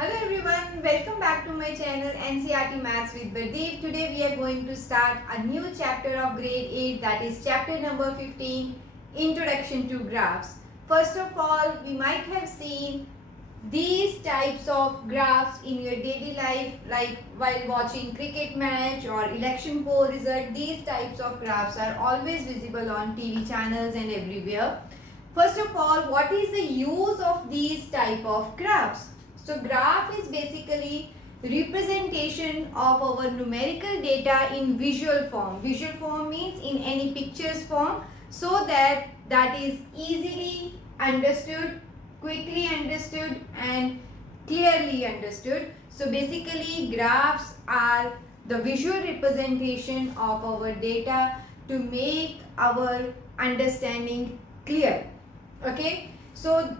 Hello everyone, welcome back to my channel NCERT Maths with Pradeep. Today we are going to start a new chapter of grade 8, that is chapter number 15, Introduction to Graphs. First of all, we might have seen these types of graphs in your daily life, like while watching cricket match or election poll result. These types of graphs are always visible on TV channels and everywhere. First of all, what is the use of these type of graphs? So graph is basically representation of our numerical data in visual form. Visual form means in any pictures form, so that is easily understood, quickly understood and clearly understood. So basically graphs are the visual representation of our data to make our understanding clear. Okay, so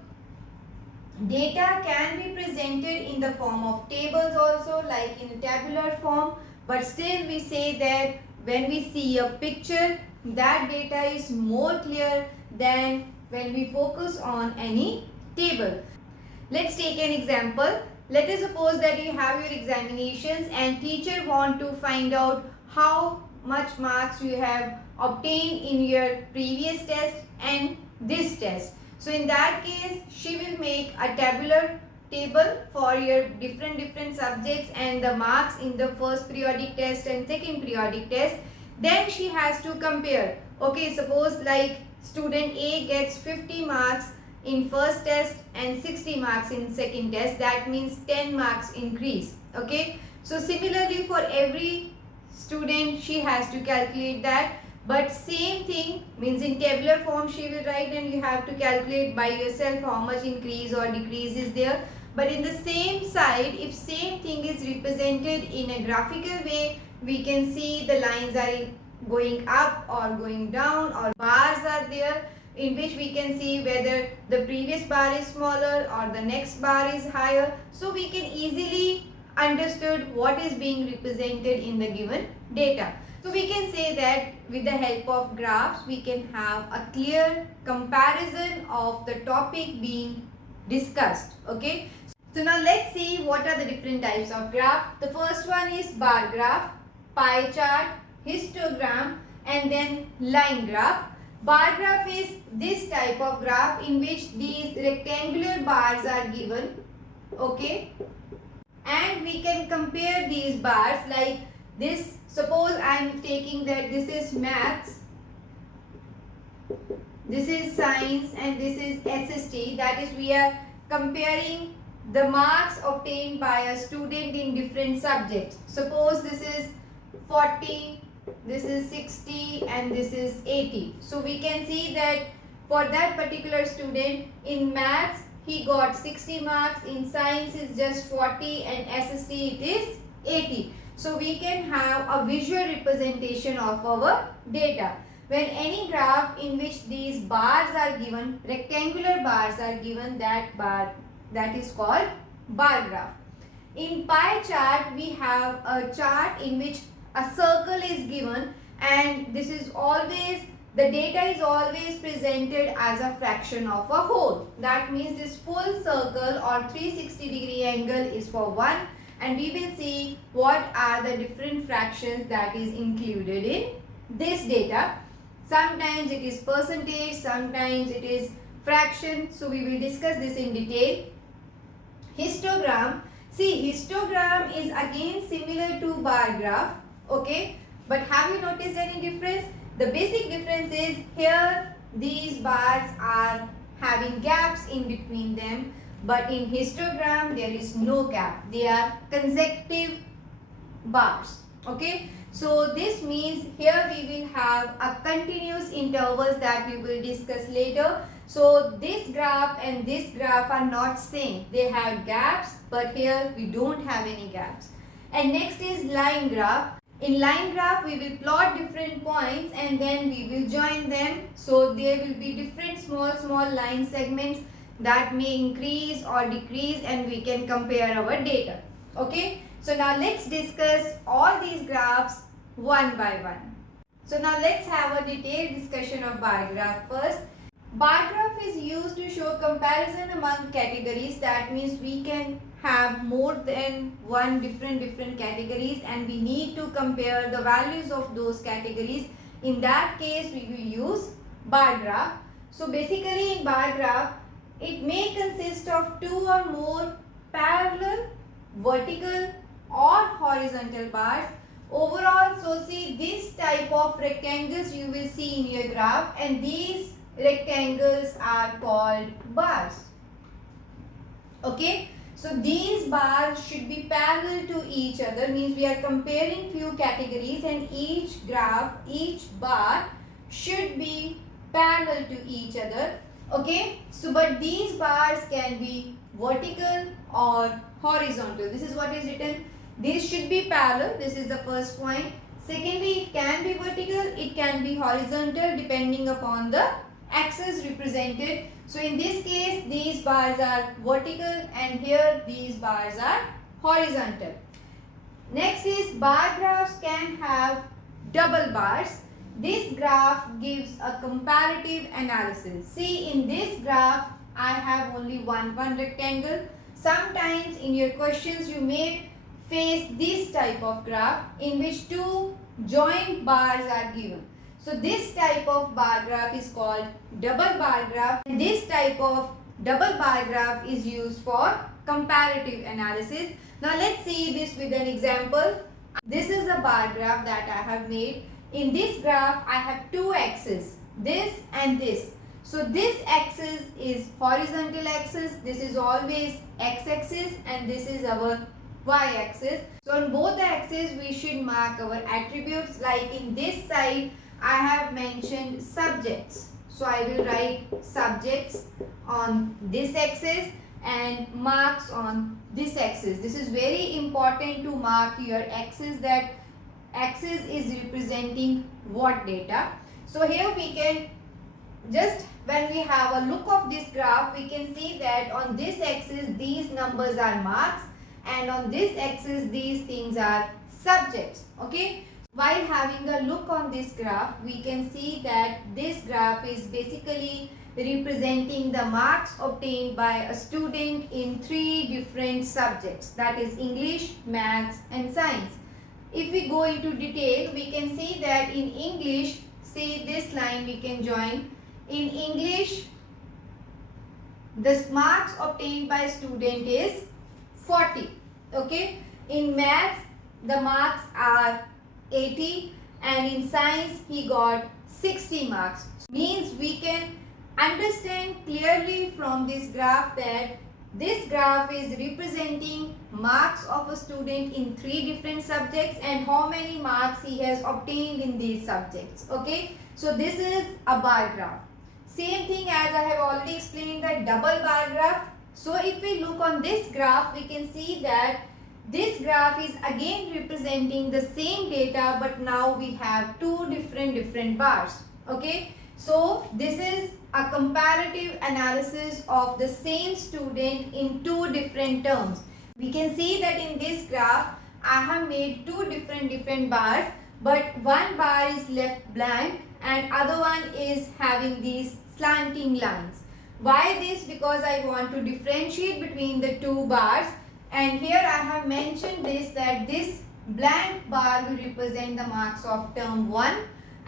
data can be presented in the form of tables also, like in tabular form, but still we say that when we see a picture, that data is more clear than when we focus on any table. Let's take an example. Let us suppose that you have your examinations and teacher want to find out how much marks you have obtained in your previous test and this test. So in that case, she will make a tabular table for your different subjects and the marks in the first periodic test and second periodic test. Then she has to compare. Okay, suppose like student A gets 50 marks in first test and 60 marks in second test. That means 10 marks increase. Okay, so similarly for every student she has to calculate that. But same thing means in tabular form she will write and you have to calculate by yourself how much increase or decrease is there. But in the same side, if same thing is represented in a graphical way, we can see the lines are going up or going down, or bars are there in which we can see whether the previous bar is smaller or the next bar is higher. So we can easily understood what is being represented in the given data. So we can say that with the help of graphs, we can have a clear comparison of the topic being discussed. Okay. So now let's see what are the different types of graph. The first one is bar graph, pie chart, histogram and then line graph. Bar graph is this type of graph in which these rectangular bars are given. Okay. And we can compare these bars like this. Suppose I am taking that this is maths, this is science and this is SST. That is, we are comparing the marks obtained by a student in different subjects. Suppose this is 40, this is 60 and this is 80. So we can see that for that particular student in maths he got 60 marks, in science is just 40 and SST it is 80. So we can have a visual representation of our data. When any graph in which these bars are given, rectangular bars are given, that is called bar graph. In pie chart we have a chart in which a circle is given and this is always, the data is always presented as a fraction of a whole. That means this full circle or 360-degree angle is for 1. And we will see what are the different fractions that is included in this data. Sometimes it is percentage, sometimes it is fraction. So we will discuss this in detail. Histogram. See, histogram is again similar to bar graph. Okay. But have you noticed any difference? The basic difference is here these bars are having gaps in between them. But in histogram there is no gap. They are consecutive bars. Okay. So this means here we will have a continuous intervals that we will discuss later. So this graph and this graph are not same. They have gaps, but here we don't have any gaps. And next is line graph. In line graph we will plot different points and then we will join them. So there will be different small line segments that may increase or decrease and we can compare our data. Okay. So now let's discuss all these graphs one by one. So now let's have a detailed discussion of bar graph first. Bar graph is used to show comparison among categories. That means we can have more than one different categories and we need to compare the values of those categories. In that case, we will use bar graph. So basically in bar graph, it may consist of two or more parallel, vertical or horizontal bars. Overall, so see this type of rectangles you will see in your graph, and these rectangles are called bars. Okay, so these bars should be parallel to each other, means we are comparing few categories and each graph, each bar should be parallel to each other. Okay, so but these bars can be vertical or horizontal. This is what is written. These should be parallel. This is the first point. Secondly, it can be vertical, it can be horizontal depending upon the axis represented. So in this case, these bars are vertical and here these bars are horizontal. Next is bar graphs can have double bars. This graph gives a comparative analysis. See, in this graph, I have only one rectangle. Sometimes in your questions, you may face this type of graph in which two joint bars are given. So this type of bar graph is called double bar graph, and this type of double bar graph is used for comparative analysis. Now let's see this with an example. This is a bar graph that I have made. In this graph, I have two axes, this and this. So this axis is horizontal axis, this is always x-axis and this is our y-axis. So on both the axes, we should mark our attributes. Like in this side, I have mentioned subjects. So I will write subjects on this axis and marks on this axis. This is very important to mark your axis, that axis is representing what data. So here we can just, when we have a look of this graph, we can see that on this axis these numbers are marks and on this axis these things are subjects. Okay. While having a look on this graph, we can see that this graph is basically representing the marks obtained by a student in three different subjects, that is English, Maths and Science. If we go into detail, we can see that in English, see this line we can join. In English, the marks obtained by student is 40. Okay. In Maths, the marks are 80 and in Science he got 60 marks. Means we can understand clearly from this graph that this graph is representing marks of a student in three different subjects and how many marks he has obtained in these subjects. Okay, so this is a bar graph. Same thing as I have already explained, the double bar graph. So if we look on this graph, we can see that this graph is again representing the same data, but now we have two different bars. Okay, so this is a comparative analysis of the same student in two different terms. We can see that in this graph I have made two different bars, but one bar is left blank and other one is having these slanting lines. Why this? Because I want to differentiate between the two bars, and here I have mentioned this, that this blank bar will represent the marks of term 1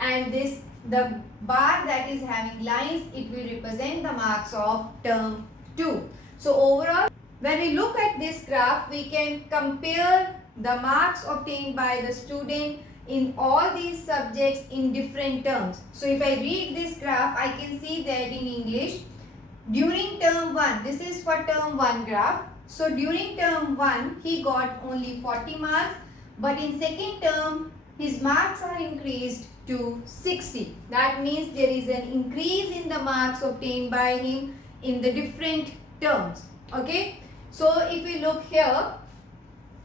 and the bar that is having lines, it will represent the marks of term 2. So overall, when we look at this graph, we can compare the marks obtained by the student in all these subjects in different terms. So if I read this graph, I can see that in English, during term 1, this is for term 1 graph. So during term 1, he got only 40 marks, but in second term, his marks are increased to 60. That means there is an increase in the marks obtained by him in the different terms. Okay. So if we look here,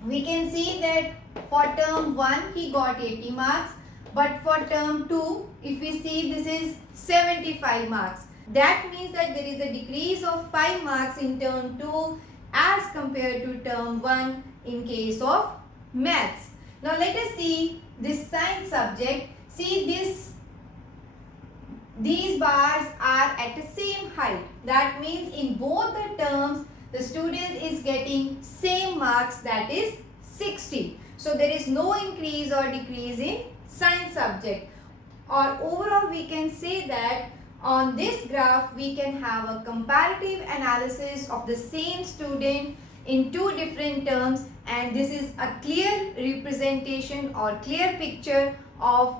we can see that for term 1, he got 80 marks, but for term 2, if we see, this is 75 marks. That means that there is a decrease of 5 marks in term 2 as compared to term 1 in case of Maths. Now let us see this Science subject. See these bars are at the same height. That means in both the terms the student is getting same marks, that is 60. So there is no increase or decrease in science subject. Or overall we can say that on this graph we can have a comparative analysis of the same student in two different terms, and this is a clear representation or clear picture of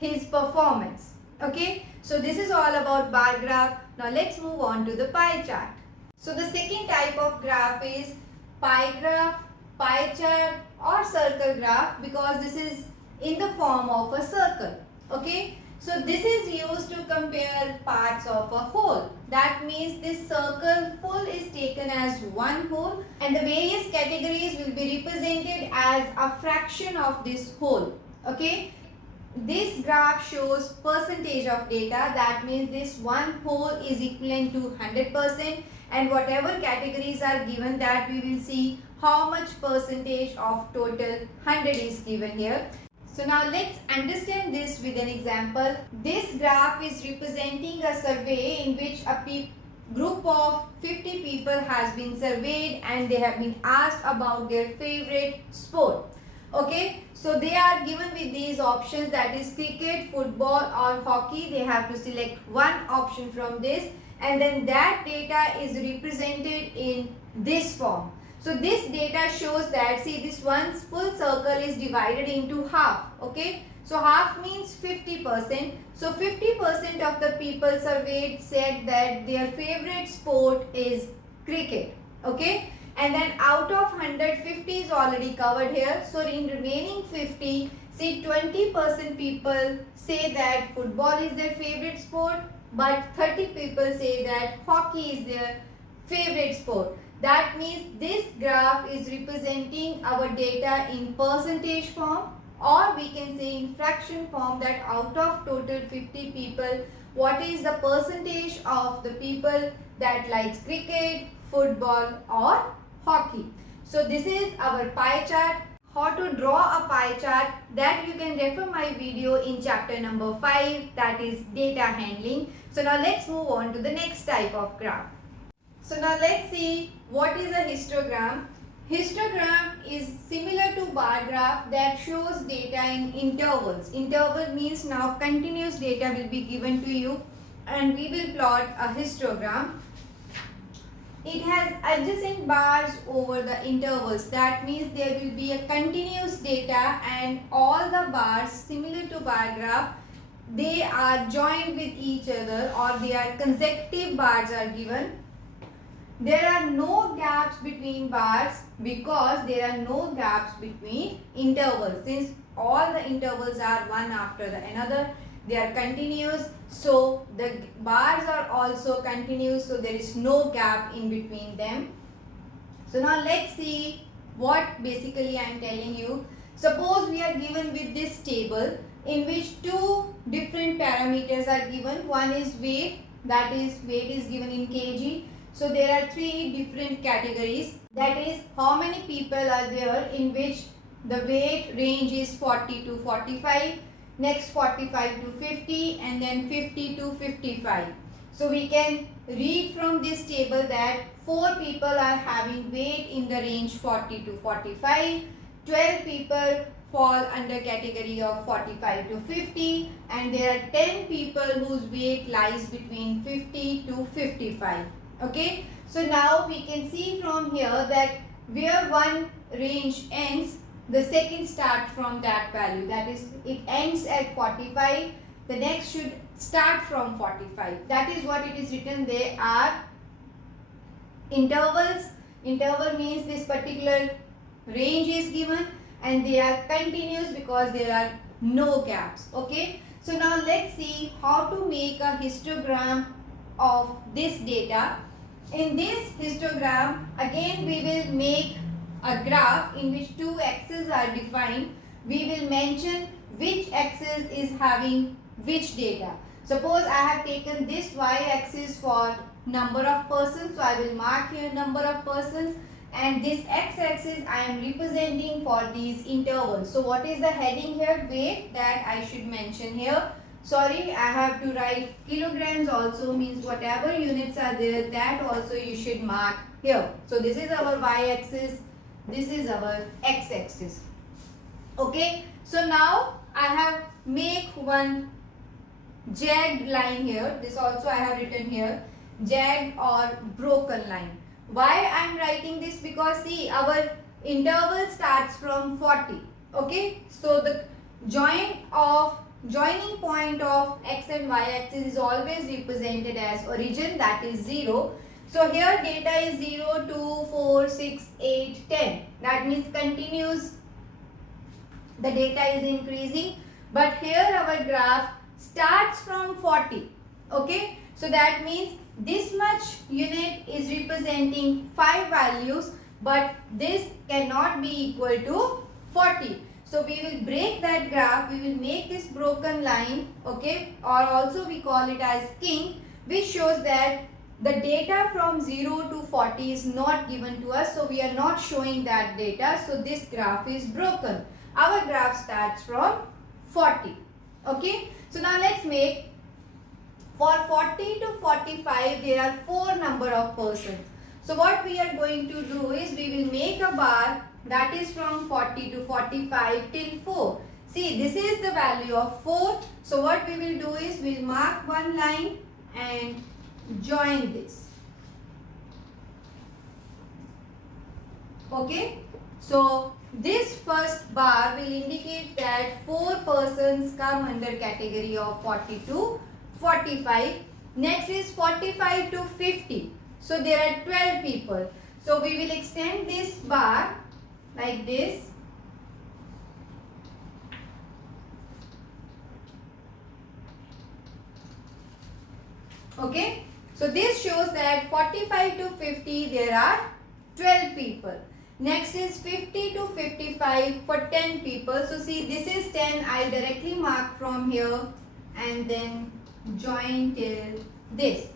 his performance. Okay, so this is all about bar graph. Now let's move on to the pie chart. So the second type of graph is pie graph, pie chart or circle graph, because this is in the form of a circle. Okay, so this is used to compare parts of a whole. That means this circle full is taken as one whole and the various categories will be represented as a fraction of this whole. Okay, this graph shows percentage of data. That means this one whole is equivalent to 100%, and whatever categories are given, that we will see how much percentage of total 100 is given here. So now let's understand this with an example. This graph is representing a survey in which a group of 50 people has been surveyed and they have been asked about their favorite sport. Okay, so they are given with these options, that is cricket, football or hockey. They have to select one option from this, and then that data is represented in this form. So this data shows that, see, this one full circle is divided into half. Okay, so half means 50%. So 50% of the people surveyed said that their favorite sport is cricket. Okay, and then out of 100, 50 is already covered here. So in remaining 50, see, 20% people say that football is their favorite sport, but 30 people say that hockey is their favorite sport. That means this graph is representing our data in percentage form, or we can say in fraction form, that out of total 50 people, what is the percentage of the people that likes cricket, football or hockey. So this is our pie chart. How to draw a pie chart, that you can refer my video in chapter number 5, that is data handling. So now let's move on to the next type of graph. So now let's see what is a histogram. Histogram is similar to bar graph that shows data in intervals. Interval means now continuous data will be given to you and we will plot a histogram. It has adjacent bars over the intervals. That means there will be a continuous data and all the bars, similar to bar graph, they are joined with each other, or they are consecutive bars are given. There are no gaps between bars because there are no gaps between intervals. Since all the intervals are one after the another, they are continuous, so the bars are also continuous, so there is no gap in between them. So now let's see what basically I am telling you. Suppose we are given with this table in which two different parameters are given. One is weight, that is weight is given in kg. So there are three different categories, that is how many people are there in which the weight range is 40 to 45, next 45 to 50 and then 50 to 55. So we can read from this table that 4 people are having weight in the range 40 to 45, 12 people fall under category of 45 to 50, and there are 10 people whose weight lies between 50 to 55. Okay, so now we can see from here that where one range ends, the second starts from that value. That is, it ends at 45, the next should start from 45. That is what it is written. They are intervals. Interval means this particular range is given and they are continuous because there are no gaps. Okay, so now let's see how to make a histogram of this data. In this histogram, again we will make a graph in which two axes are defined. We will mention which axis is having which data. Suppose I have taken this y-axis for number of persons, so I will mark here number of persons, and this x-axis I am representing for these intervals. So what is the heading here? Weight, that I should mention here. Sorry, I have to write kilograms also, means whatever units are there, that also you should mark here. So this is our y-axis, this is our x-axis. Okay, so now I have make one jagged line here. This also I have written here, jagged or broken line. Why I am writing this? Because see, our interval starts from 40. Okay, so the joining point of x and y axis is always represented as origin, that is 0. So here data is 0, 2, 4, 6, 8, 10. That means continuous, the data is increasing. But here our graph starts from 40. Okay, so that means this much unit is representing 5 values, but this cannot be equal to 40. So we will break that graph, we will make this broken line, okay, or also we call it as king, which shows that the data from 0 to 40 is not given to us, so we are not showing that data, so this graph is broken. Our graph starts from 40. Okay, so now let's make, for 40 to 45 there are 4 number of persons. So what we are going to do is we will make a bar that is from 40 to 45 till 4. See, this is the value of 4. So what we will do is we will mark one line and join this. Okay, so this first bar will indicate that 4 persons come under category of 40 to 45. Next is 45 to 50. So there are 12 people. So we will extend this bar like this. Okay, so this shows that 45 to 50 there are 12 people. Next is 50 to 55 for 10 people. So see, this is 10. I'll directly mark from here and then join till this.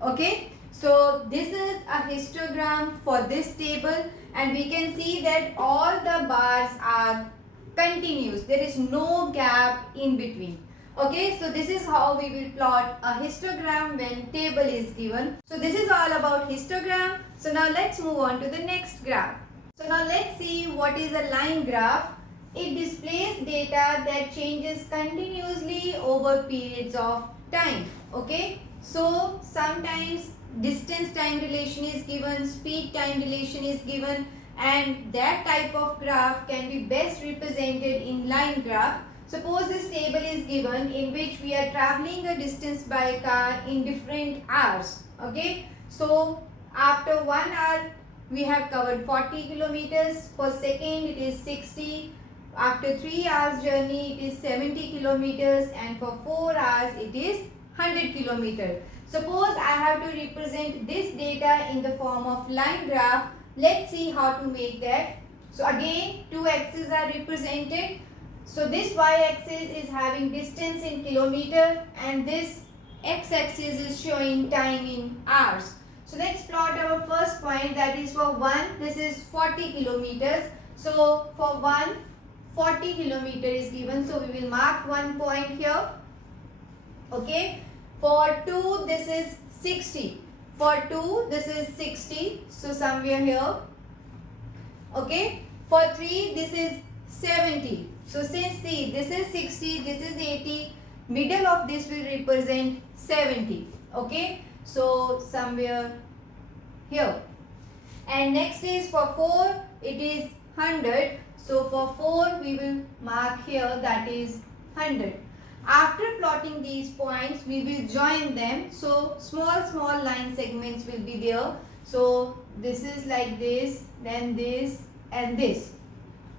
Okay, so this is a histogram for this table, and we can see that all the bars are continuous. There is no gap in between. Okay, so this is how we will plot a histogram when table is given. So this is all about histogram. So now let's move on to the next graph. So now let's see what is a line graph. It displays data that changes continuously over periods of time. Okay, so sometimes distance time relation is given, speed time relation is given, and that type of graph can be best represented in line graph. Suppose this table is given in which we are traveling a distance by car in different hours. Okay, so after 1 hour we have covered 40 kilometers, for second it is 60, after 3 hours journey it is 70 kilometers, and for 4 hours it is 100 kilometers. Suppose I have to represent this data in the form of line graph. Let's see how to make that. So again, two axes are represented. So this y-axis is having distance in kilometer, and this x-axis is showing time in hours. So let's plot our first point, that is for 1, this is 40 kilometers. So for 1, 40 kilometer is given. So we will mark one point here. Okay. For 2, this is 60. For 2, this is 60. So somewhere here. Okay. For 3, this is 70. So since this is 60, this is 80, middle of this will represent 70. Okay. So somewhere here. And next is for 4, it is 100. So for 4, we will mark here, that is 100. After plotting these points, we will join them. So small line segments will be there. So this is like this, then this and this.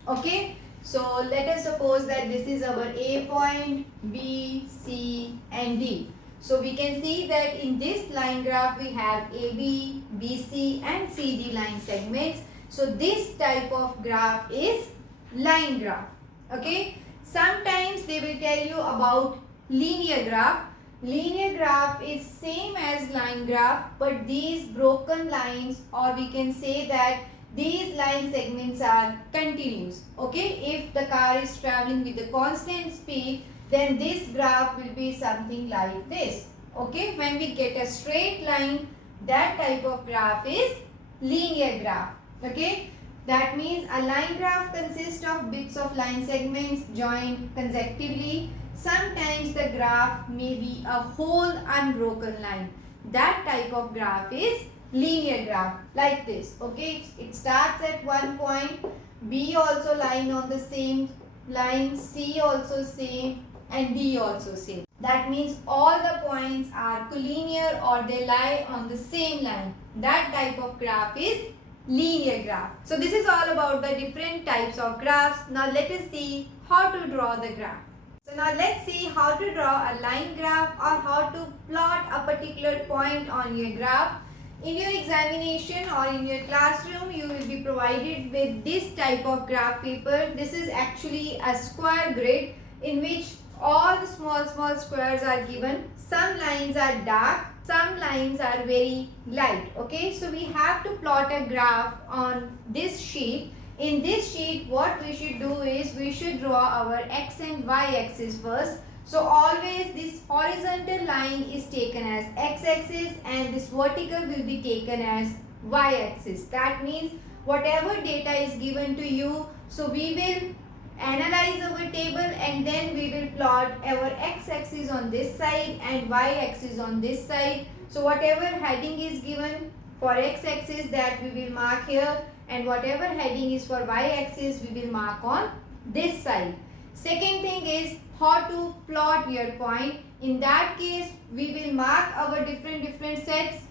Okay. So let us suppose that this is our A point, B, C and D. So we can see that in this line graph we have AB, BC and CD line segments. So this type of graph is line graph. Okay. Sometimes they will tell you about linear graph. Linear graph is same as line graph, but these broken lines, or we can say that these line segments are continuous. Okay, if the car is traveling with a constant speed, then this graph will be something like this. Okay, when we get a straight line, that type of graph is linear graph. Okay, that means a line graph consists of bits of line segments joined consecutively. Sometimes the graph may be a whole unbroken line. That type of graph is linear graph, like this. Okay, it starts at one point, B also line on the same line, C also same, and D also same. That means all the points are collinear or they lie on the same line. That type of graph is linear graph. So this is all about the different types of graphs. Now let us see how to draw the graph. So now let's see how to draw a line graph or how to plot a particular point on your graph. In your examination or in your classroom, you will be provided with this type of graph paper. This is actually a square grid in which all the small squares are given. Some lines are dark, some lines are very light. Okay, so we have to plot a graph on this sheet. In this sheet, what we should do is we should draw our x and y axis first. So always this horizontal line is taken as x-axis and this vertical will be taken as y-axis. That means whatever data is given to you, so we will analyze our table and then we will plot our x-axis on this side and y-axis on this side. So whatever heading is given for x-axis, that we will mark here, and whatever heading is for y-axis we will mark on this side. Second thing is how to plot your point. In that case, we will mark our different sets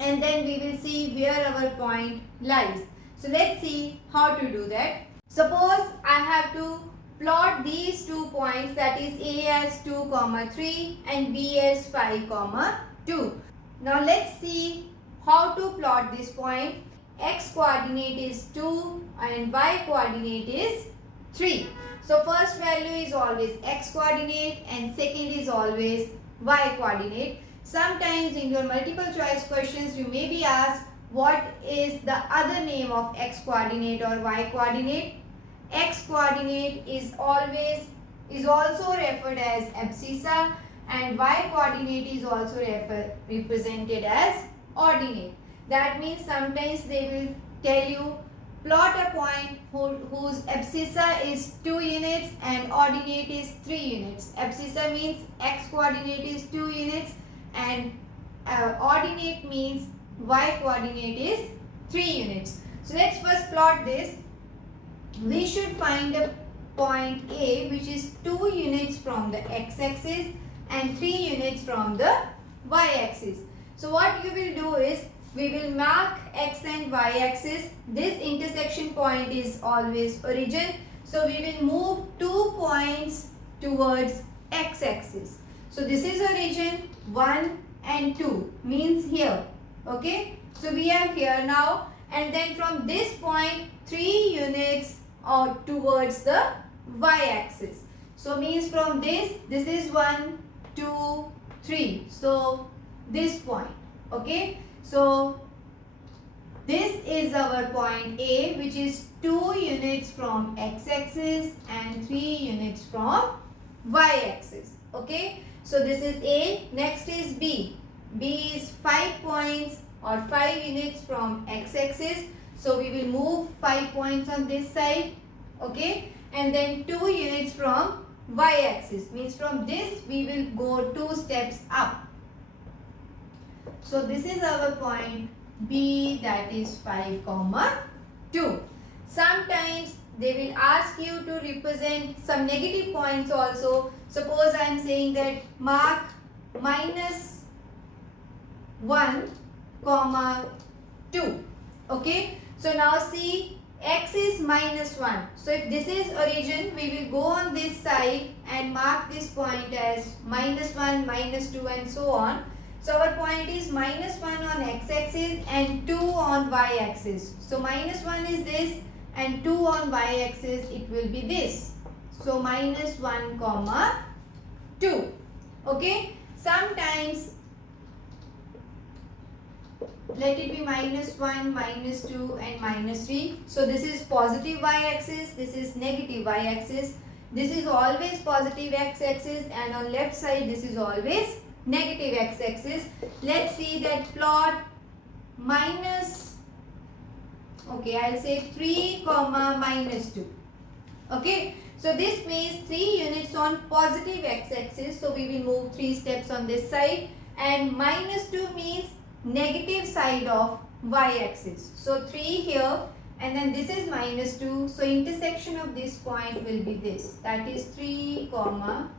and then we will see where our point lies. So let's see how to do that. Suppose I have to plot these 2 points, that is A as 2, 3 and B as 5, 2. Now let's see how to plot this point. X coordinate is 2 and y coordinate is 3. So first value is always x coordinate and second is always y coordinate. Sometimes in your multiple choice questions you may be asked what is the other name of x coordinate or y coordinate. X coordinate is also referred as abscissa and y coordinate is also represented as ordinate. That means sometimes they will tell you plot a point whose abscissa is 2 units and ordinate is 3 units. Abscissa means x coordinate is 2 units and ordinate means y coordinate is 3 units. So let's first plot this. We should find a point A which is 2 units from the x-axis and 3 units from the y-axis. So what you will do is we will mark x and y axis. This intersection point is always origin. So we will move 2 points towards x axis. So this is origin 1 and 2 means here. Okay. So we are here now and then from this point 3 units are towards the y axis. So means from this is 1, 2, 3. So this point. Okay. So this is our point A which is 2 units from x-axis and 3 units from y-axis. Okay. So this is A. Next is B. B is 5 points or 5 units from x-axis. So we will move 5 points on this side. Okay. And then 2 units from y-axis. Means from this we will go 2 steps up. So this is our point B, that is 5, 2. Sometimes they will ask you to represent some negative points also. Suppose I am saying that mark minus 1, 2. Okay. So now see x is minus 1. So if this is origin, we will go on this side and mark this point as minus 1, minus 2 and so on. So our point is minus 1 on x-axis and 2 on y-axis. So minus 1 is this and 2 on y-axis it will be this. So minus 1, 2. Okay. Sometimes let it be minus 1, minus 2 and minus 3. So this is positive y-axis, this is negative y-axis. this is always positive x-axis, and on left side this is always negative x-axis. Let's see that plot minus, okay, I'll say 3 comma minus 2. Okay, so this means 3 units on positive x-axis, so we will move 3 steps on this side, and minus 2 means negative side of y-axis. So 3 here, and then this is minus 2, so intersection of this point will be this, that is 3 comma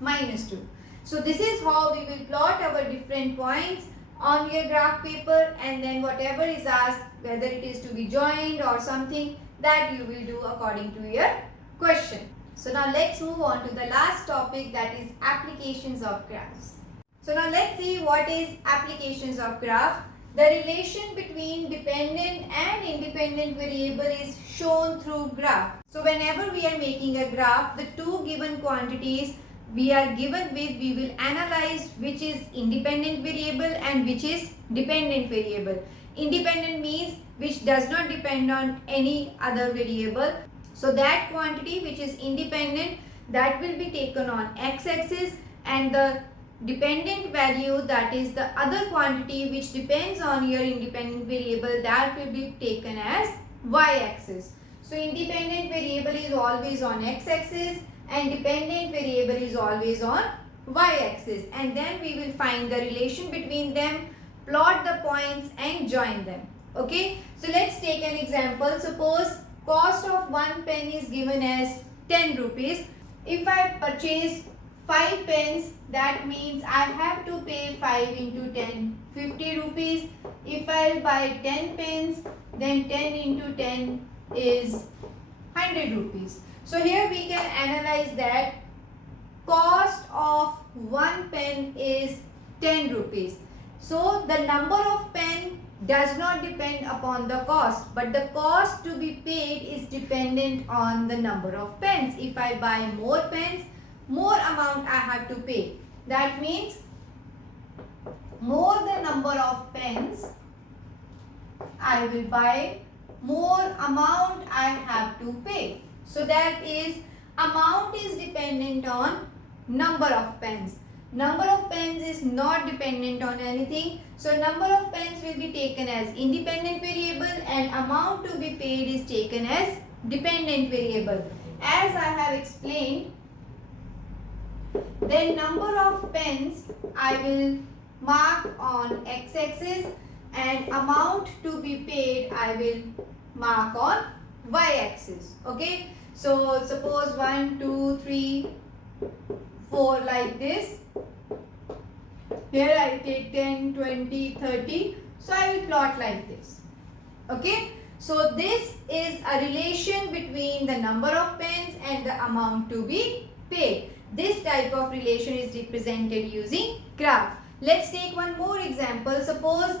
minus 2. So this is how we will plot our different points on your graph paper, and then whatever is asked, whether it is to be joined or something, that you will do according to your question. So now let's move on to the last topic, that is applications of graphs. So now let's see what is applications of graph. The relation between dependent and independent variable is shown through graph. So whenever we are making a graph, the two given quantities we are given with, we will analyze which is independent variable and which is dependent variable. Independent means which does not depend on any other variable. So that quantity which is independent, that will be taken on x-axis, and the dependent value, that is the other quantity which depends on your independent variable, that will be taken as y-axis. So independent variable is always on x-axis and dependent variable is always on y-axis, and then we will find the relation between them, plot the points and join them. Okay, so let's take an example. Suppose cost of 1 pen is given as 10 rupees. If I purchase 5 pens, that means I have to pay 5 into 10, 50 rupees. If I buy 10 pens, then 10 into 10 is 100 rupees. So here we can analyze that cost of 1 pen is 10 rupees. So the number of pen does not depend upon the cost, but the cost to be paid is dependent on the number of pens. If I buy more pens, more amount I have to pay. That means more the number of pens I will buy, more amount I have to pay. So that is, amount is dependent on number of pens. Number of pens is not dependent on anything. So number of pens will be taken as independent variable and amount to be paid is taken as dependent variable. As I have explained, then number of pens I will mark on x-axis and amount to be paid I will mark on y-axis. Okay, so suppose 1, 2, 3, 4 like this. Here I take 10, 20, 30. So I will plot like this. Okay, so this is a relation between the number of pens and the amount to be paid. This type of relation is represented using graph. Let's take one more example. Suppose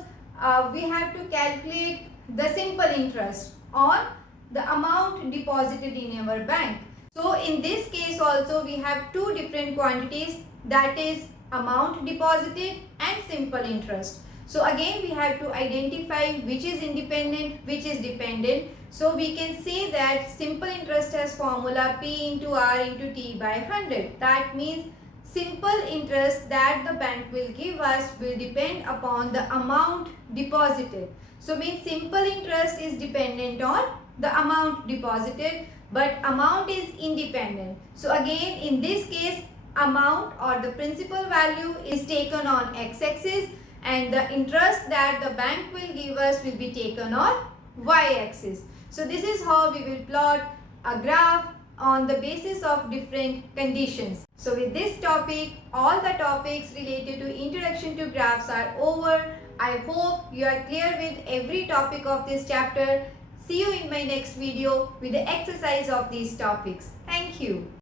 we have to calculate the simple interest on the amount deposited in our bank. So in this case also we have two different quantities, that is amount deposited and simple interest. So again we have to identify which is independent, which is dependent. So we can say that simple interest has formula P into R into T by 100. That means simple interest that the bank will give us will depend upon the amount deposited. So means simple interest is dependent on the amount deposited, but amount is independent. So again in this case amount or the principal value is taken on x-axis and the interest that the bank will give us will be taken on y-axis. So this is how we will plot a graph on the basis of different conditions. So with this topic, all the topics related to introduction to graphs are over. I hope you are clear with every topic of this chapter. See you in my next video with the exercise of these topics. Thank you.